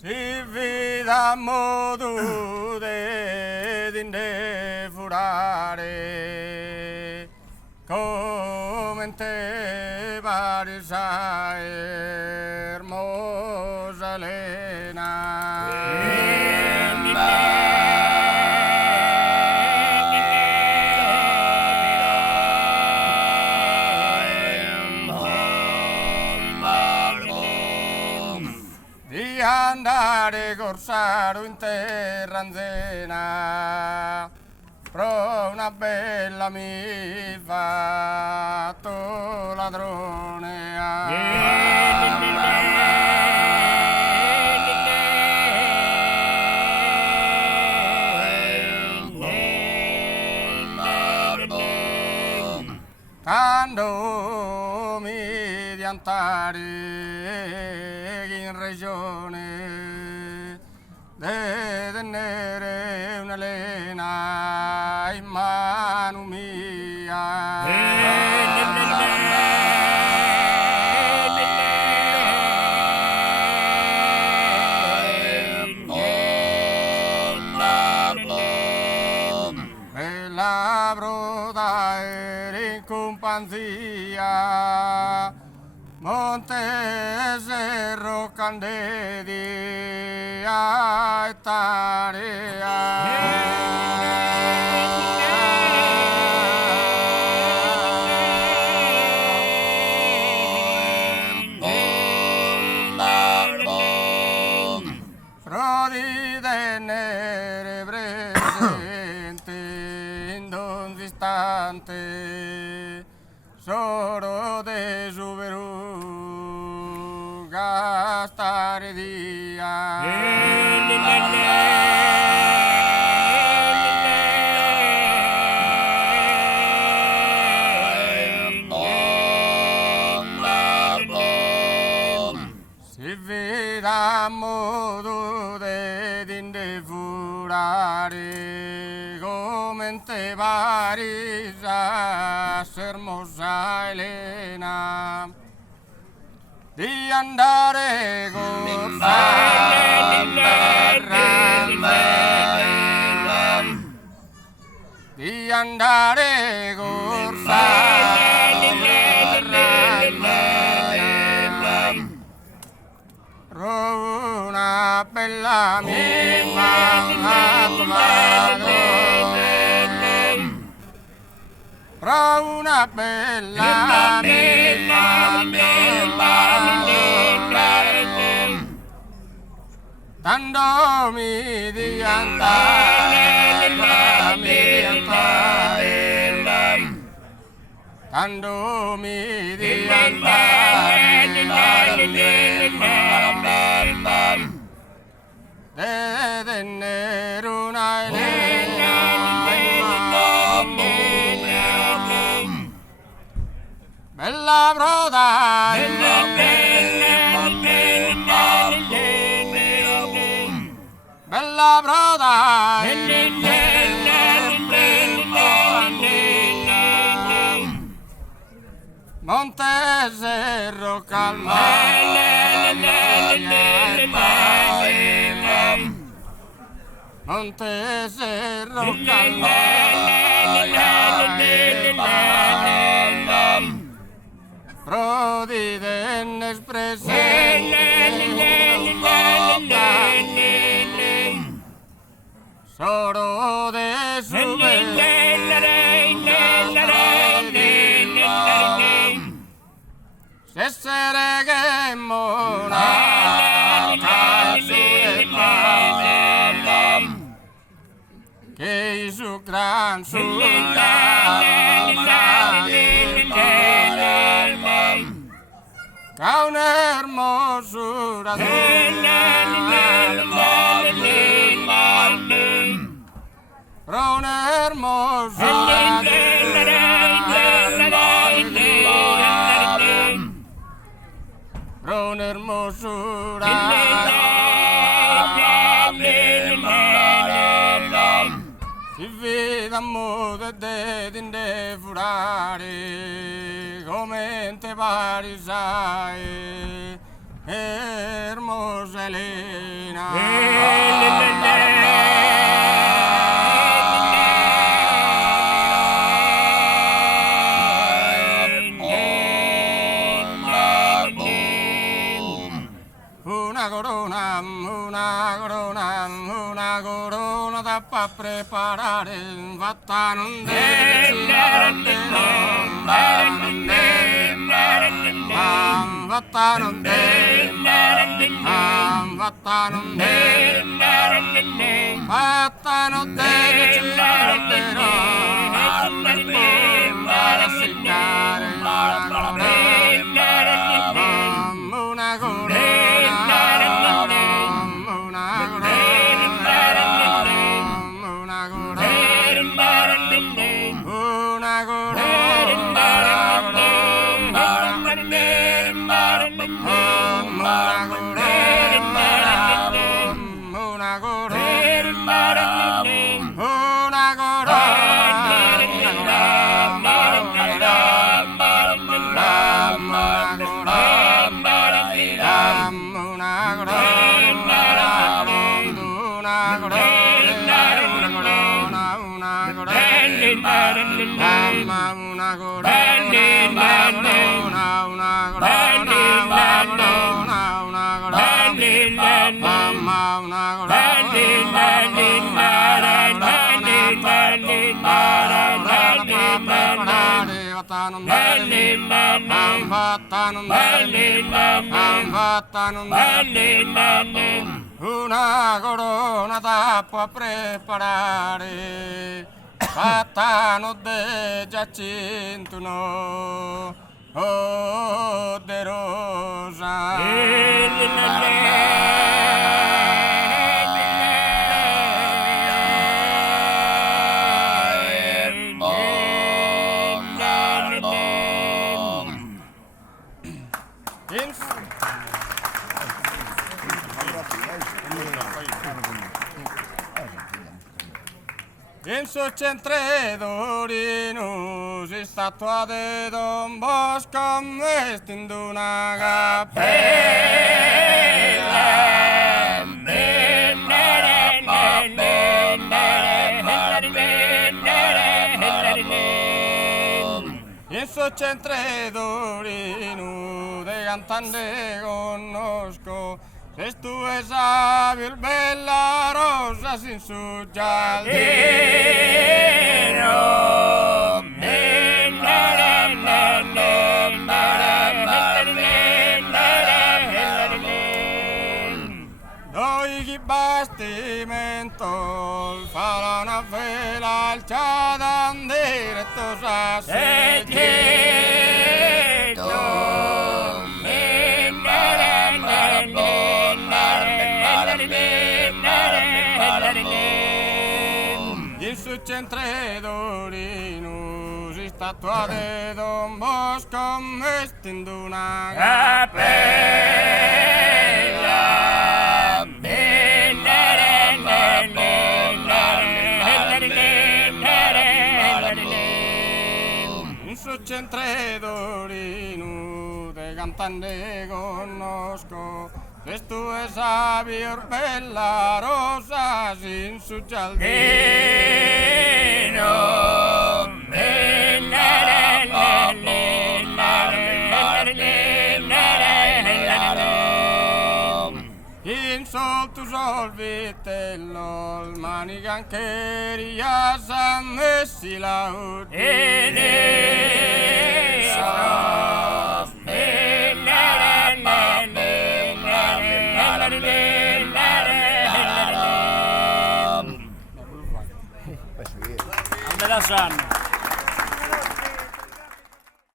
Si veda modo de furare come te parisa hermosa Elena. Di andare corsaro in terra anzena, pro una bella mi fatto ladrone. Quando mi di andare in regione de tenere una lena in mano mia. Bella broda in companzia Monte Cerro Candedi a Frodi tenere presente in un istante solo de su veruga stare si veda modo de dinde furare come te parisa hermosa Elena di andare con di andare con una bella una bella tanto mi di andare tanto mi di andare de tenere una bella broda bella broda Monte Cerro Monte Cerro Frodi dennes solo de su se sereghemo che su gran ca un'hermosura fra un'hermosura fra un'hermosura si vede a modo de furare come te pare sai hermosa Elena Una corona da pa preparare, fatta non una corona da pa preparare, fatta non de Giacinto no, de rosa. In suo centredorino si statua di Don Bosco vestendo una cappella. In suo centredorino de cantante conosco, se tu è sabio bella rosa sin su giardino. Noi chi bastimento farà una vela al ciadan diretto sa in su centredorino si statua di Don Bosco vestendo una cappella. In su centredorino de cantante conosco, se tu è sabio bella rosa sin su giardino. In sol tu sol vitello, il manigancheria s'ha messi la Me la sanno.